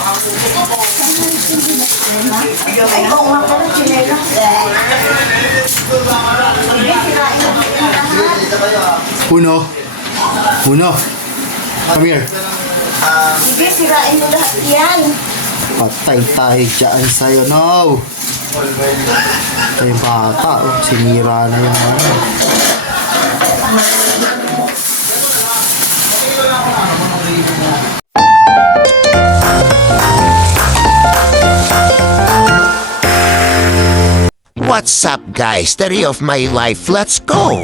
Ay, kung nga pala chinelas Uno. Uno. Come here. Sige, sirain mo lahat yan. Patay tayo dyan sa'yo, no! Ito yung bata, oh. Sinira na yung ano. What's up guys? Story of my life, let's go!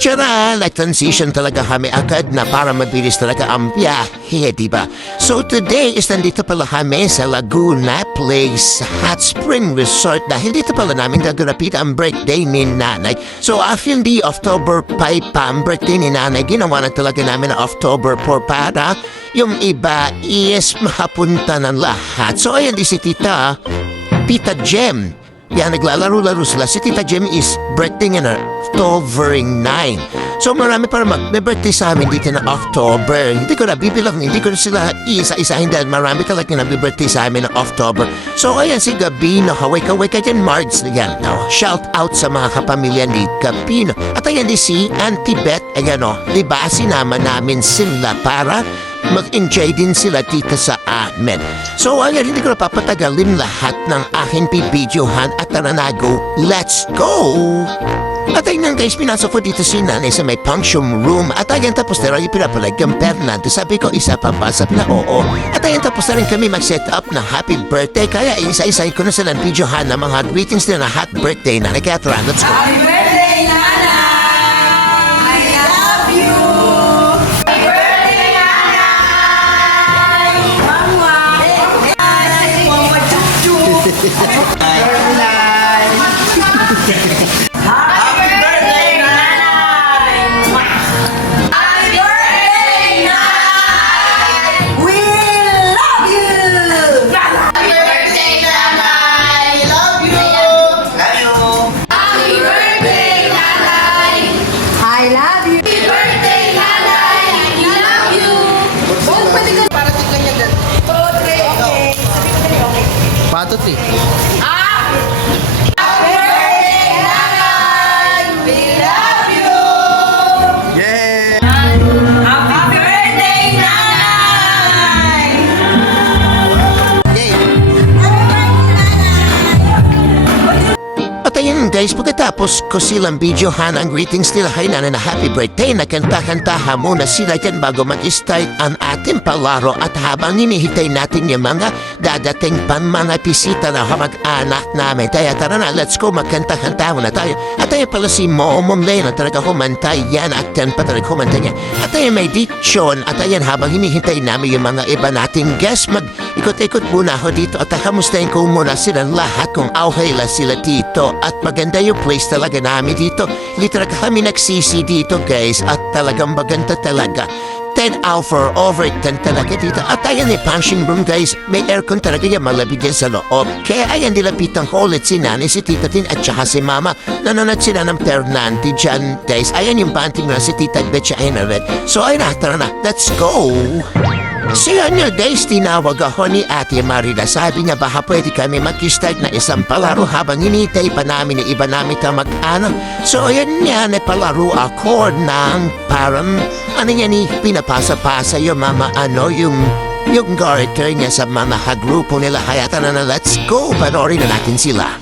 Tiyara, nag-transition talaga kami agad na para mabilis talaga ang biyahe, diba? So today is nandito pala kami sa Laguna Place Hot Spring Resort dahil dito pala namin gaganapin ang birthday ni Nanay. So after the October 5 pa ang birthday ni Nanay, ginawa na talaga namin na October 4 para yung iba is makapunta ng lahat. So ayan di si Tita Jem. Yan, naglalaro-laro sila. Si Tita Jem is birthday niya na October 9. So marami para mag-birthday sa amin dito na October. Hindi ko na bibilang, hindi ko na sila isa-isahin dahil marami talaga na birthday sa amin na October. So ayan si Gabino, haway-kaway ka dyan, Mards. Ayan, shout out sa mga kapamilya ni Gabino. At ayan di si Auntie Beth, ayan o, diba sinama namin sila para mag-enjoy din sila dito sa amin. So ayan, hindi ko na papatagalin lahat ng aking bibidyohan at tara na go, let's go! At ayun guys, pinasok ko dito si Nanay sa may function room. At ayun, tapos na rin pinapalag yung Fernando. Sabi ko, isa pa ba? Sabi na oo. At ayun, tapos na rin kami mag-set up ng happy birthday. Kaya isa-isahin ko na silang videohan ng mga greetings nila na hot birthday, Nanay. Kaya tara, let's go! Happy birthday, Nanay! I love you! Happy birthday, Nanay! Mama! Nanay! Mama, chup-chup! Happy birthday, Nanay! Happy birthday, Nanay! We love you! Happy birthday, Nanay! Love you! Happy birthday, Nanay! I love you! Happy birthday, Nanay! I love you! Oh, pwede ka para tingnan niya dyan. Okay. Sabi ko dali, okay. Patot eh. Happy birthday, Nanay! We love you! Yeah! Happy birthday, Nanay! At ayun guys, pagkatapos ko silang videohan ang greetings nila kay Nanay na happy birthday, nakanta-kantahan muna sila dyan bago mag-start ang ating palaro. At habang ninihintay natin yung mga dadating pa mga bisita na kamag-anak namin, kaya tara na, let's go, magkanta-kanta muna tayo. At ayun pala si Momom Lay na talaga kumanta yan at yan pa talaga kumanta niya. At ayun may diksyon. At ayun habang hinihintay namin yung mga iba nating guests, mag-ikot-ikot muna ako dito at kamustahin ko muna silang lahat kung okay lang sila dito. At maganda yung place talaga namin dito. Hindi talaga kami nagsisi dito guys at talagang maganda talaga. 10 out for over 10 talaga dito. At ayan yung punching room guys. May aircon talaga yung malabig yan sa loob. Kaya ayan nilapitan ko ulit si Nanay, si Tita Tin at saka si Mama. Nanonood sila ng Fernando dyan guys. Ayan yung banting na si Tita Betcha ay na red. So ayun na, tara na, let's go! Si ano guys, tinawag ako ni Ate Marida. Sabi niya baka pwede kami mag-start na isang palaro habang hinihintay pa namin ni iba namin ka mag-ano. So ayan nga, napalaro ako ng parang ano yan pinapasa-pasa yung mga yung character niya sa mga kagrupo nila. Kaya tara na, let's go! Panoorin na natin sila.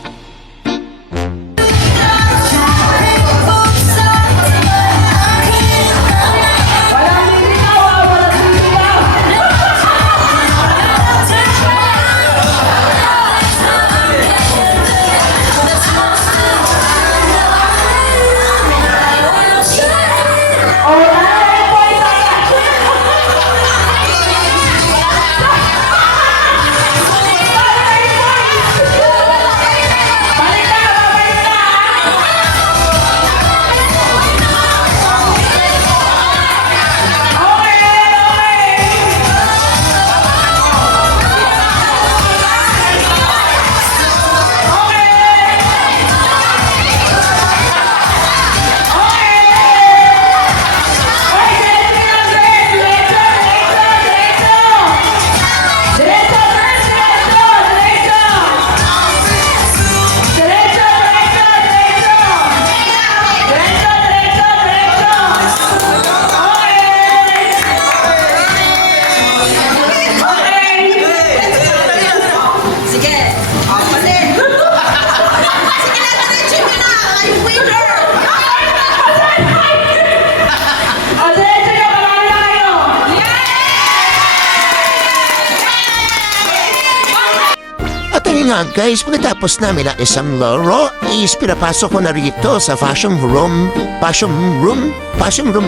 Ayun nga guys, pagkatapos namin ang isang laro, is pinapasok ko na rito sa fashion room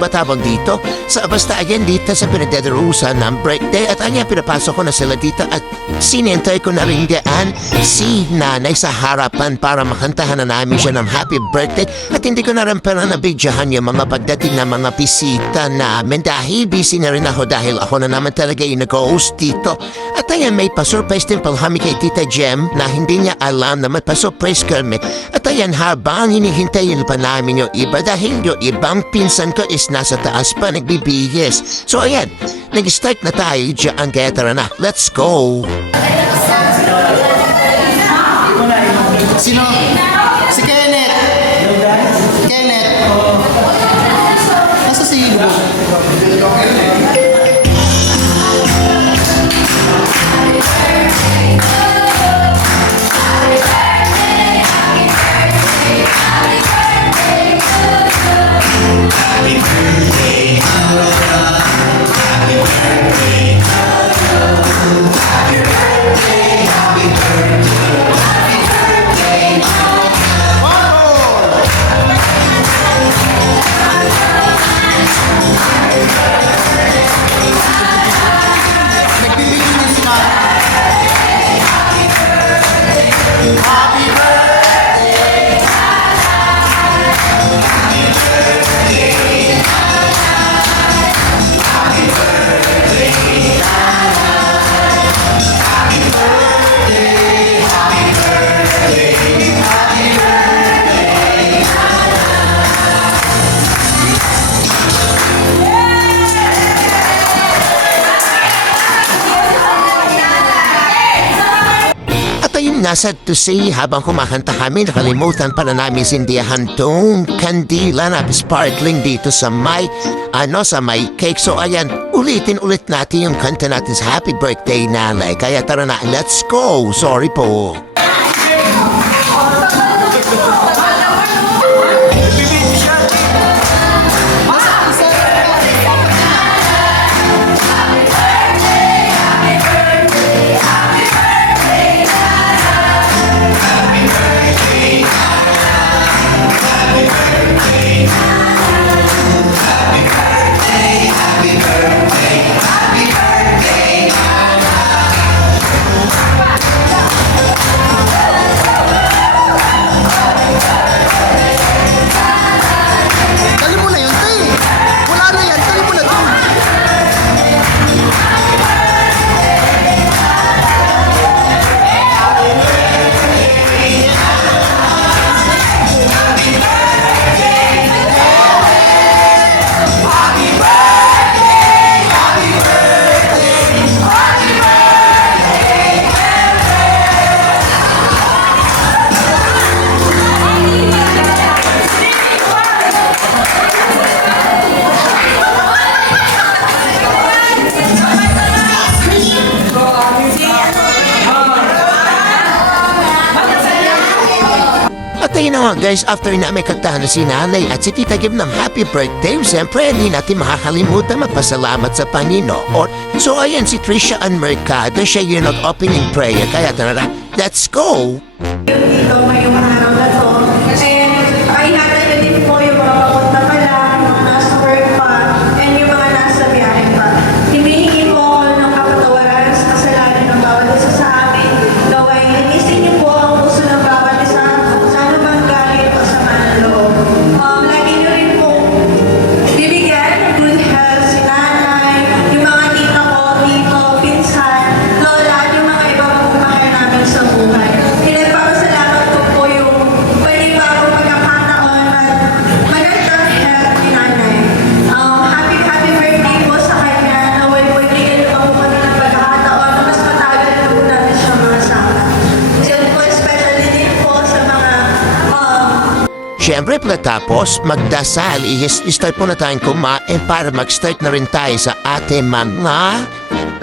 ba tawag dito? Sa basta ayan dito sa pinagdadarusan ng birthday at ayan pinapasok ko na sila dito at sinintay ko na rin diyan si nanay sa harapan para makantahan na namin siya ng happy birthday at hindi ko na rin pala nabidyahan yung mga pagdating na mga bisita namin dahil busy na rin ako dahil ako na naman talaga yung nag-host dito at ayan may pa-surprise din palhami kay Tita Jem na hindi niya alam na may pa-surprise kami at ayan habang hinihintayin pa namin yung iba dahil yung ibang pinsan ko is nasa taas pa nagbibihis. So ayan, nag-start na tayo dyan kaya tara na, let's go! Sino? Si Kenneth. Kenneth. Nasa si Lubog? Nagbibigyan niya sila. Happy birthday! At ayun nga sad to say, habang kumakanta kami, nakalimutan pala namin sindihan tong kandila na sparkling dito sa may cake. So ayan, ulitin ulit natin yung kanta natin sa happy birthday nanay. Kaya tara na, let's go! Sorry po. Dali mo na yun, tay. Wala na yan. Dali mo na to. At ayun na nga guys, after na may kantahan na si nanay at si Tita Gib ng happy birthday, siyempre hindi natin makakalimutan magpasalamat sa Panginoon. So ayan si Trisha Ann Mercado, siya yung nag-opening prayer. Kaya tara, let's go! Dito ngayong araw na to. And paingatan nyo din po yung mga papunta pa lang, yung mga nasa work pa, and yung mga nasa biyahe pa. Hinihingi po ako ng kapatawaran sa kasalanan ng bawat isa sa amin. Gaway, linisin niyo po ang puso ng bawat isa sa anumang galing o sama ng loob. Lagi nyo rin po bibigyan ng good health si nanay, yung mga tita ko, tito, pinsan, lola, at yung mga iba pang mahal namin sa buhay. Pinagpapasalamat ko po yung panibagong pagkakataon at magandang health ni nanay. Happy birthday po sa kanya. Naway po bigyan pa po kami ng pagkakataon na mas matagal na po natin siya makasama. Yun po, especially din po sa mga Siyempre pagkatapos magdasal, i-start po na tayong kumain para mag-start na rin tayo sa ating mga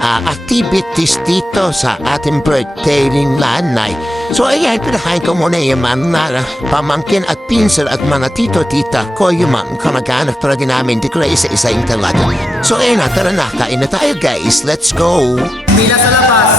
activities dito sa ating birthday ni nanay. So ayan, pinakain ko muna yung mga pamangkin at pinsan at mga tito-tita ko, yung mga kamag-anak talaga namin, di ko na isa-isa yung talaga. So ayan na, tara na, kain na tayo guys, let's go! Pila sa labas.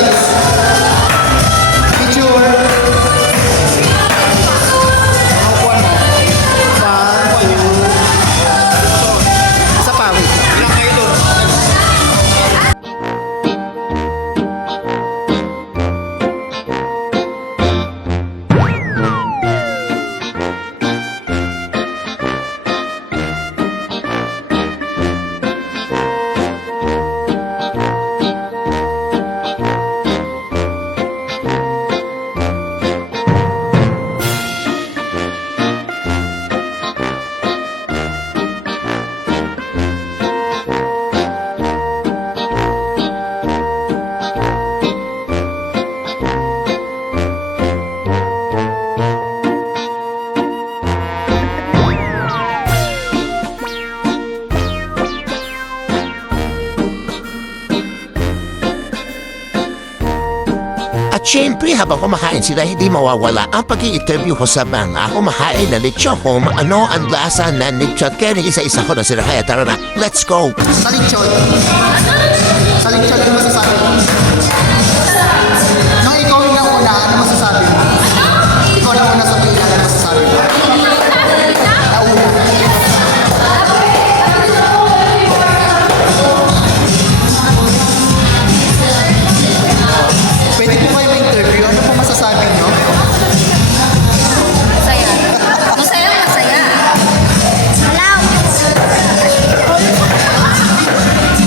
guys. Picture. One, two. Isa pa, wait. Ilang kayo doon? At syempre habang kumakain sila, hindi mawawala ang pag-i-interview ko sa mga kumakain na lechon kung ano ang lasa na lechon. Kaya isa-isa ko na sila. Kaya tara na, let's go! Sa lechon. Sa lechon, ano masasabi mo? Nung ikaw yung nauna, ano masasabi mo? Ikaw na una sa pila, ano masasabi mo? Nauna. Pwede po kayo ma-interview. Ano po masasabi nyo? Masaya. Masaya, masaya.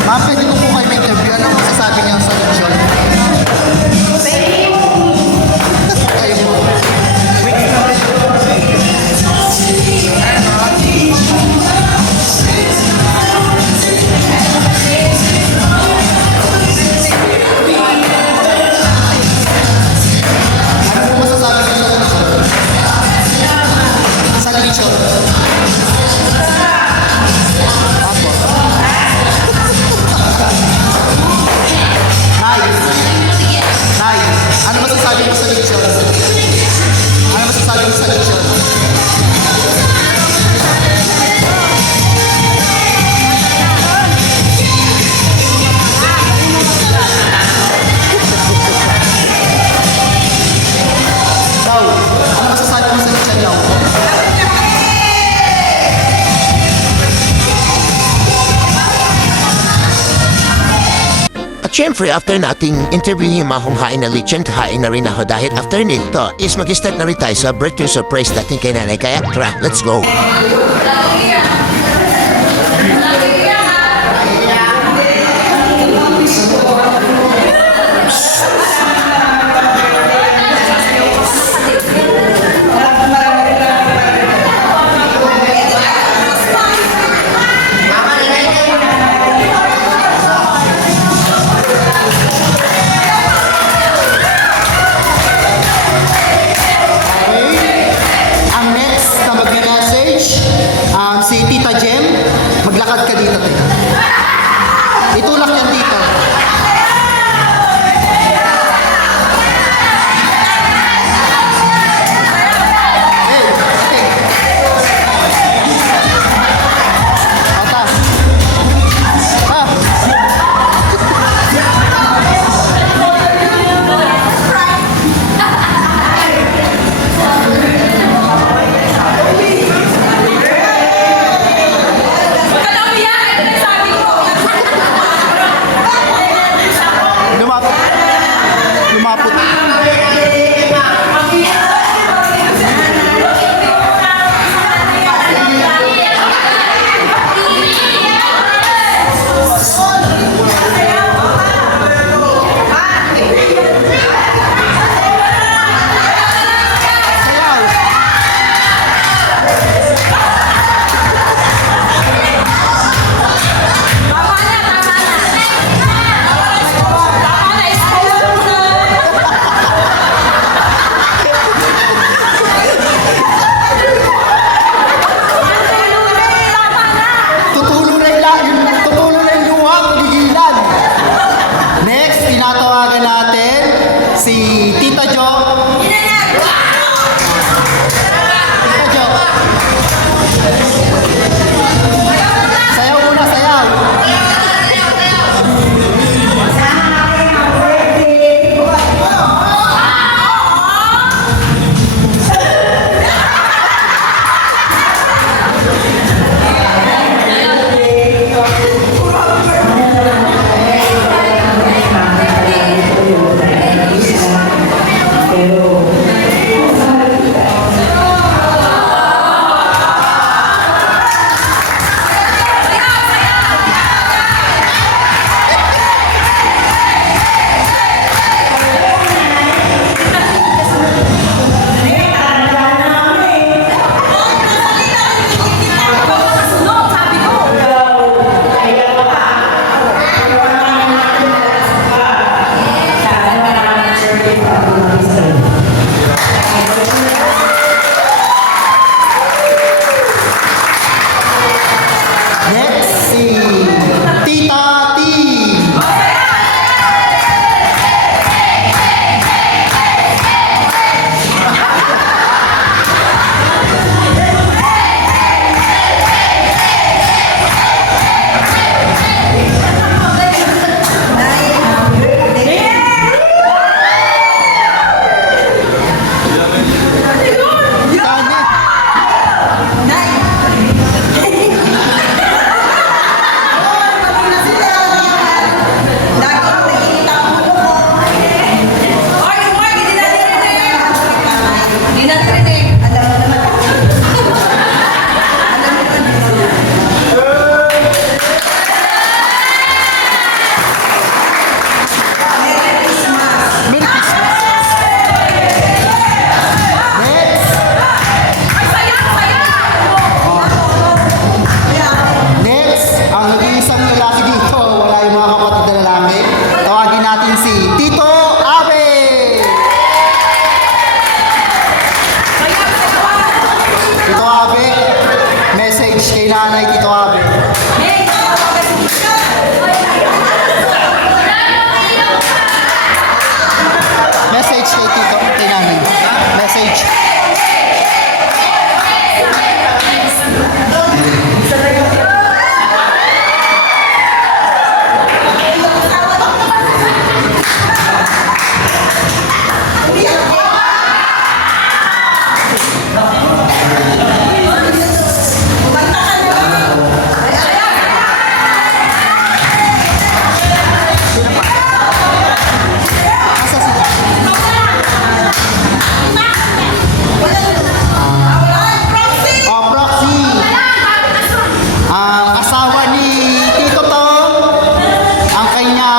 Ma'am, pwede ko po kayo ma-interview. Ano masasabi niyo sa lechon? Kayo po. Ano po masasabi niyo sa lechon? Sa lechon. Apo. Nay, ano masasabi mo sa lechon? Ano masasabi mo sa lechon? Daw, ano masasabi mo sa lechon daw? At syempre, after nating interview yung mga kumakain na lechon, kain na rin ako dahil after nito is mag-start na rin tayo sa birthday surprise natin kay nanay. Kaya tara, let's go! Okay? Ang next na mag-message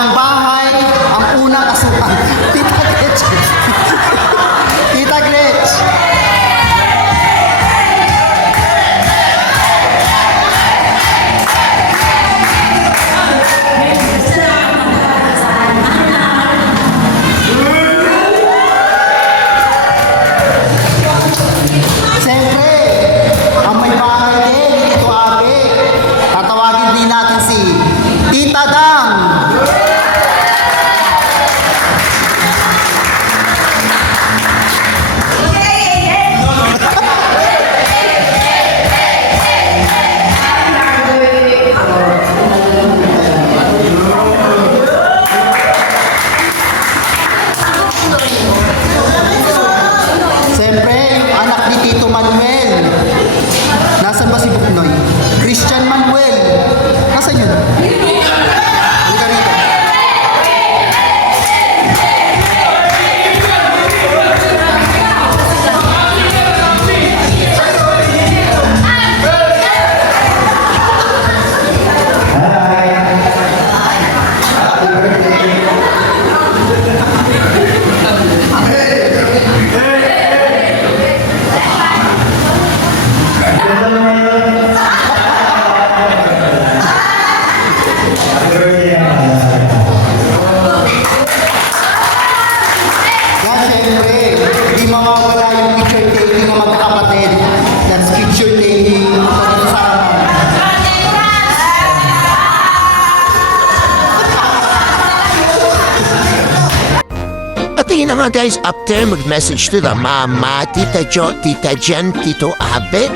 ang bahay, ang unang asukan. Tita Gretch. Tita Gretch. Siyempre, ang may bahay din, Tito Abe. Tatawagin din natin si Tita Dang. Siyempre, yung anak ni Tito Manuel. Nasaan ba si Buknoy? Christian Manuel. Nasaan yun? Halika rito. Yan, siyempre, di mawawala yung picture taking ng magkakapatid. That's picture taking. Kasama. At yun na nga guys, after mag-message to the mama, Tita Jo, Tita Jen, Tito Abe.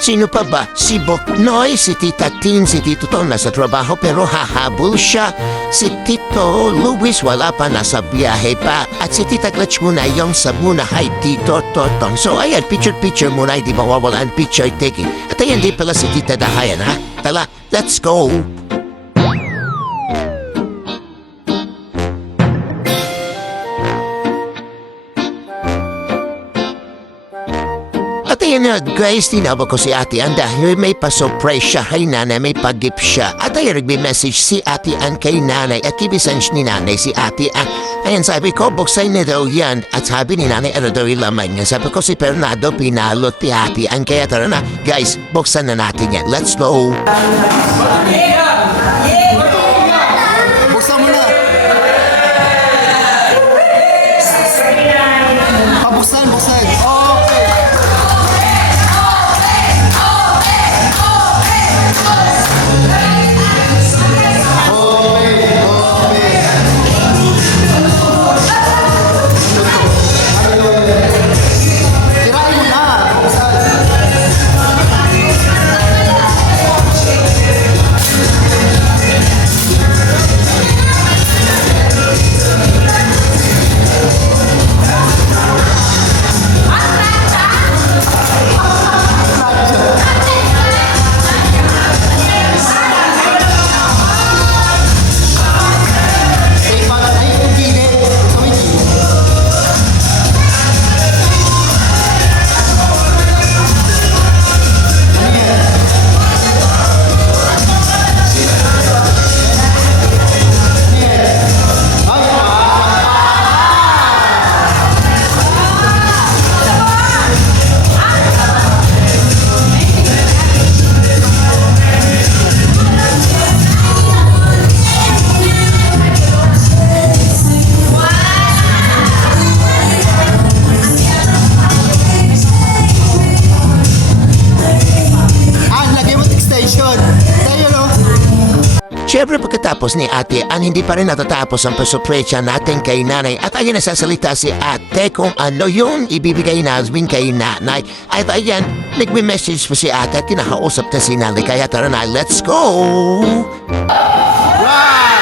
Sino pa ba? Si Boknoy, si Tita Tin, si Tito Tom nasa trabaho pero hahabol siya. Si Tito Luis wala pa, nasa biyahe pa. At si Tita Clutch muna yung sa muna, hi Tito Totong. So ayan, picture muna, hindi mawawala ang picture taking. At ayan din pala si Tita Dahayan ha. Tala, let's go! At ayan na guys, tinawag ko si Ate Ann dahil may pa-surprise siya kay nanay, may pag-gift siya. At ayan nagme-message si Ate Ann kay nanay at kibisan ni nanay si Ate Ann. Ayan sabi ko, buksan na daw yan. At sabi ni nanay, ano daw yung laman niya. Sabi ko si Fernando, pinalot ni Ate Ann. Kaya tara na, guys, buksan na natin yan. Let's go! Buksan mo na. Buksan. Okay. Tirain mo na. Buksan. Ay, yung gilid. Gusto mo yung gilid? Ano yan? Ano yan? Ay, lagay mo extension. Tayo, no? Siyempre pagkatapos ni Ate Ann, hindi pa rin natatapos ang pasurpresa natin kay nanay. At ayan nasasalita si Ate kung ano yung ibibigay namin kay nanay. At ayan, nagme-message pa si Ate at kinakausap na si nanay. Kaya tara na, let's go! Wow!